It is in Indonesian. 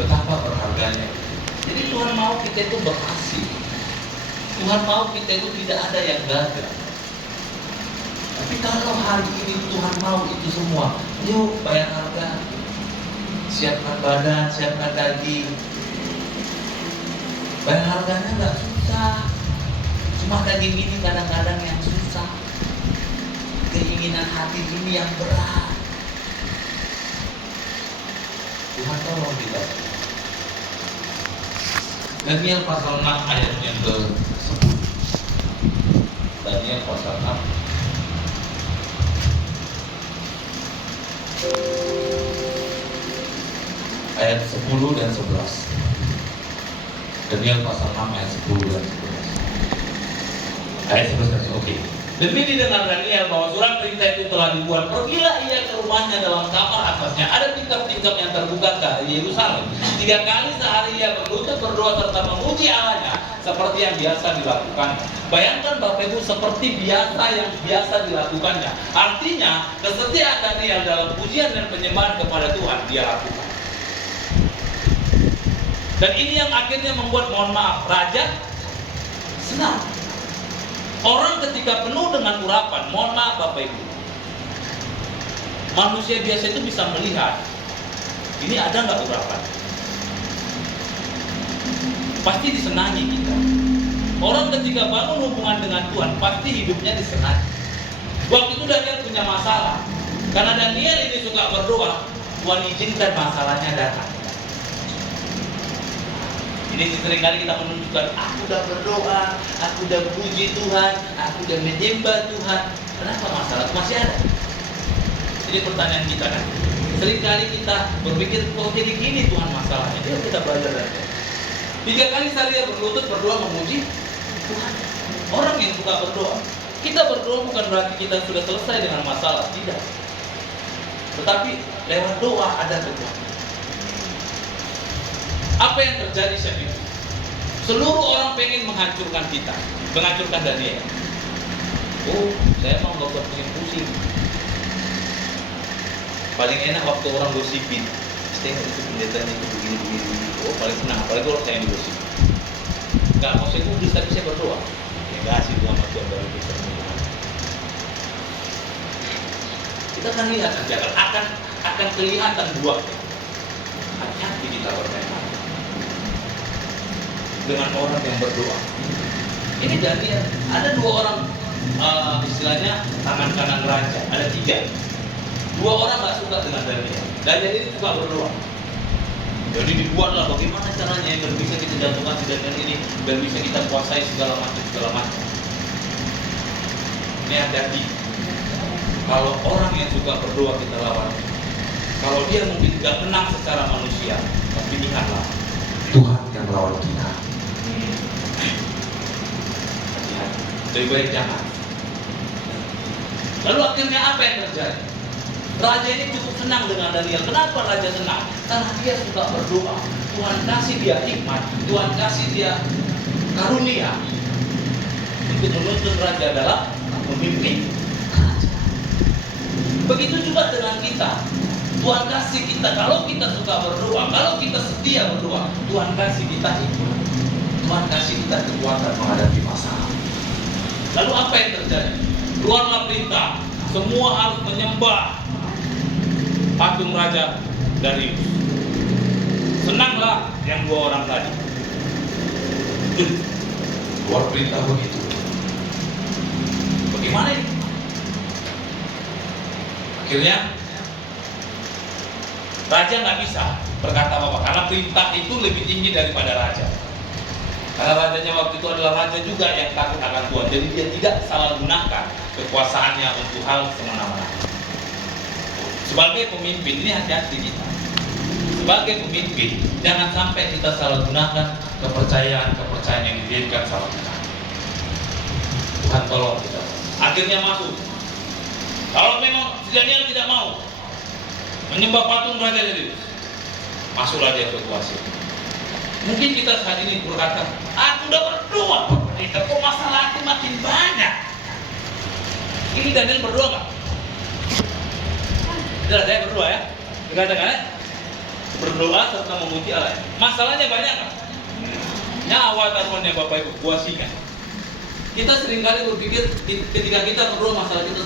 Betapa berharganya. Jadi Tuhan mau kita itu berhasil. Tuhan mau kita itu tidak ada yang gagal. Tapi kalau hari ini Tuhan mau itu semua, yuk bayar harga, siapkan badan, siapkan daging. Bayar harganya nggak susah. Cuma daging ini kadang-kadang yang susah. Keinginan hati ini yang berat. Tuhan tolong kita. Daniel pasal 6 ayat yang ke-10. Daniel pasal 6 ayat 10 dan 11. Daniel pasal 6 ayat 10 dan 11. Ayat 11. Oke. Demi didengar Daniel bahwa surat perintah itu telah dibuat, pergilah ia ke rumahnya dalam kamar atasnya. Ada tingkap-tingkap yang terbuka ke Yerusalem. 3 kali sehari ia berlutut berdoa serta memuji Allahnya seperti yang biasa dilakukannya. Bayangkan Bapak Ibu, seperti biasa yang biasa dilakukannya. Artinya kesetiaan Daniel dalam pujian dan penyembahan kepada Tuhan dia lakukan. Dan ini yang akhirnya membuat, mohon maaf, raja senang. Orang ketika penuh dengan urapan, mohon maaf Bapak Ibu, manusia biasa itu bisa melihat, ini ada nggak urapan? Pasti disenangi kita. Orang ketika bangun hubungan dengan Tuhan, pasti hidupnya disenangi. Waktu itu Daniel punya masalah, karena Daniel ini suka berdoa, Tuhan izinkan masalahnya datang. Jadi seringkali kita menunjukkan, aku udah berdoa, aku udah puji Tuhan, aku udah menyembah Tuhan. Kenapa masalah itu masih ada? Jadi pertanyaan kita kan, seringkali kita berpikir, kok jadi gini Tuhan masalahnya? Dia kita belajar dari 3 kali sehari dia berlutut berdoa memuji Tuhan. Orang yang suka berdoa, kita berdoa bukan berarti kita sudah selesai dengan masalah, tidak. Tetapi lewat doa ada kekuatan. Apa yang terjadi saat itu? Seluruh orang pengen menghancurkan kita, menghancurkan Daniel. Oh, saya mau nggak usah pusing-pusing. Paling enak waktu orang gosipin. Tengok itu pendetanya itu begini. Oh, paling senang. Apalagi kalau saya yang digosip. Nggak mau saya kudus, tapi saya berdoa. Ya kasih Tuhan Tuhan baru bisa menemukan. Kita akan lihat nanti akan kelihatan buahnya. Hati-hati kita bermain dengan orang yang berdoa. Ini Daniel, ada 2 orang istilahnya tangan kanan raja, ada 3. 2 orang nggak suka dengan Daniel. Daniel ini suka berdoa. Jadi dibuatlah bagaimana caranya yang bisa kita jatuhkan si Daniel ini, dan bisa kita kuasai segala macam. Ini hati-hati. Kalau orang yang suka berdoa kita lawan, kalau dia mungkin nggak menang secara manusia, tapi ingatlah Tuhan yang melawan kita. Lebih baik jangan. Lalu akhirnya apa yang terjadi? Raja ini cukup senang dengan Daniel. Kenapa raja senang? Karena dia suka berdoa. Tuhan kasih dia hikmat, Tuhan kasih dia karunia untuk menuntun raja dalam memimpin kerajaan. Begitu juga dengan kita. Tuhan kasih kita, kalau kita suka berdoa, kalau kita setia berdoa, Tuhan kasih kita hikmat, Tuhan kasih kita kekuatan menghadapi masalah. Lalu apa yang terjadi? Keluarlah perintah, semua harus menyembah patung Raja Darius. Senanglah yang 2 orang tadi. Keluar perintah begitu. Bagaimana ini? Akhirnya raja nggak bisa berkata apa-apa, karena perintah itu lebih tinggi daripada raja. Karena rajanya waktu itu adalah raja juga yang takut akan Tuhan. Jadi dia tidak salah gunakan kekuasaannya untuk hal semena-mena. Sebagai pemimpin, ini hati-hati kita. Sebagai pemimpin, jangan sampai kita salah gunakan kepercayaan yang diberikan sama kita. Tuhan tolong kita. Akhirnya masuk. Kalau memang Daniel tidak mau menyembah patung Raja Darius, masuklah dia ke kuasa. Mungkin kita saat ini berkata, aku udah berdoa, kok masalah aku makin banyak. Ini Daniel berdoa nggak? Tidak, saya berdoa ya. Dikatakan, berdoa serta memuji Allah. Masalahnya banyak kan? Nyawa taruhannya Bapak Ibu, buah singa. Kita seringkali berpikir ketika kita berdoa masalah kita